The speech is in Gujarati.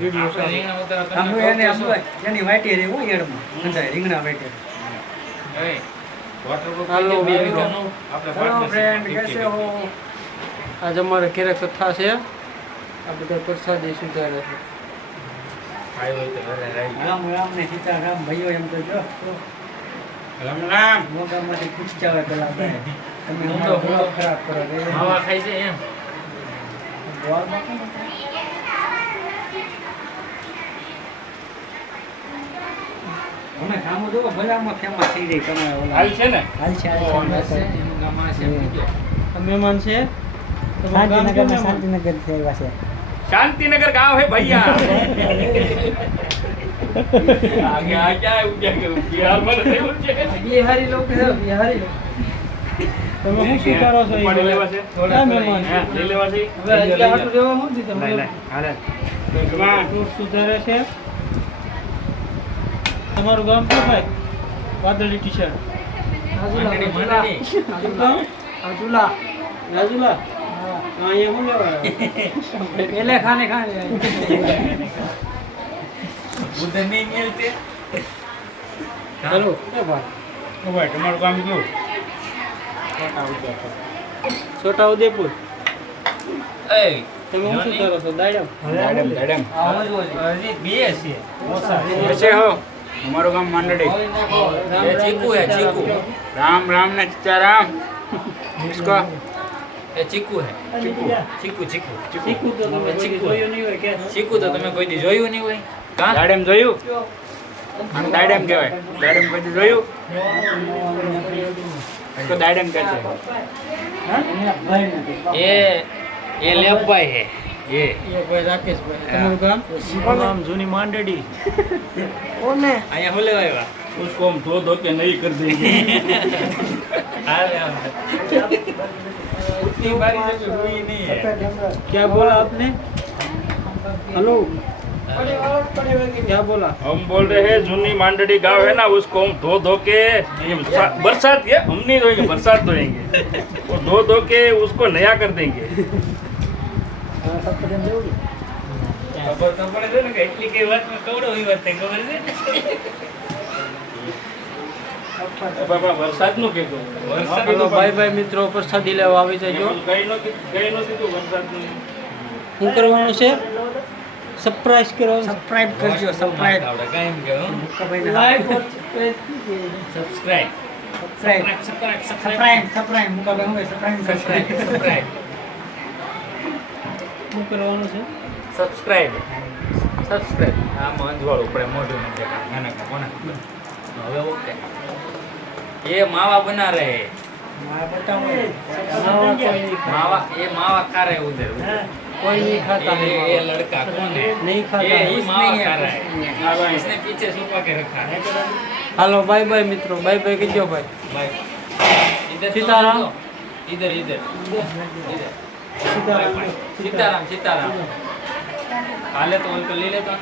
વિડિયો સામે એને એની વાટી રે હોય એડમાં અંધાય રીંગણા વાટી એ હાલો ફ્રેન્ડ કેસે હો આજ અમારે ઘરે કથા છે આ બધા પ્રસાદી સુધારે છે રામ રામ ને સીતારામ ભાઈઓ એમ તો જો રામ રામ મોગામાંથી પૂછાવે પેલા તમે અમારો બ્લોગ ખરાબ કરો માવા ખાઈ છે એમ અમે ખામો જો ભલામાં ફેમસ થઈ જાય તમે ઓલા હાલ છે ને હાલ છે એનું ગામમાં છે મહેમાન છે તમારું ગામ કેવું શાંતિનગર થી આવ્યા છે शांतिनगर गांव है भैया आगे आ क्या है क्या बिहार में नहीं उठे બિહારી લોકો છે બિહારી લોકો તમે શું સ્વીકારો છો પડે લેવા છે થોડા મહેમાન હા લઈ લેવા છે હવે એટલે હાટું રહેવા હું દીધું લઈ લે હાલે ફ્રૂટ સુધારે છે તમારું ગામ કયું ભાઈ વાદળી ટી શર્ટ આજુલા રાજુલા અહીંયા હું લેવા પેલે ખાને बुद्ध नहीं मिलते હેલો ओ भाई तुम्हारा काम क्यों છોટા ઉદેપુર ए તમે શું કરો છો દાડમ मैडम અજીત બે છે कैसे हो हमारो गांव मांडड़ी ये चीकू है चीकू राम राम ने सीताराम इसको ये चीकू है चीकू चीकू શીખું તો તમે ચીકુ. જોયું નહીં હોય કે ચીકુ તો તમે કોઈ દી જોયું નહીં હોય કા દાડમ જોયું આમ દાડમ કહેવાય દાડમ કોઈ દી જોયું इसको दाडम कहते हैं ये लेपभाई है ये એ ભાઈ રાકેશભાઈ તમારું ગામ નામ જૂની માંડડી કોને आया हो ले आएगा उसको हम धो के नहीं कर देंगे उतनी बारी से हुई नहीं है क्या बोला आपने हेलो क्या बोला हम बोल रहे हैं जूनी मांडड़ी गांव है ना उसको हम धो के ये बरसात ये हम नहीं धोएंगे बरसात धोएंगे वो धो के उसको नया कर देंगे ખબર તો પડે છે ને કે એટલી કઈ વાતમાં કવડો હોય વાત થાય ખબર છે बाबा बरसात नु के हेलो भाई भाई મિત્રો પ્રસાદી લેવા આવી જજો गई नो कीधु बरसात नु શું કરવાનું છે સરપ્રાઈઝ કરવાનું સબસ્ક્રાઇબ કરજો સબસ્ક્રાઇબ આવડે કાઈ એમ કે લાઈક સબસ્ક્રાઇબ સબસ્ક્રાઇબ મુકાબે હું સબસ્ક્રાઇબ શું કરવાનું છે સબસ્ક્રાઇબ આ મંજવાળું પડે મોઢું નથી નાના કોને હવે ઓકે ये मावा बना रहे हैं मावा ये मावा खा रहे हैं उधर કોઈ નહીં ખાતા ये लड़का कौन है नहीं खाता ये है। मावा खा रहा है इसने पीछे छुपा के रखा है હાલો બાય બાય મિત્રો બાય બાય કહેજો ભાઈ भाई इधर सीताराम। इधर इधर इधर સીતારામ सीताराम सीताराम काले तो उनको ले लेता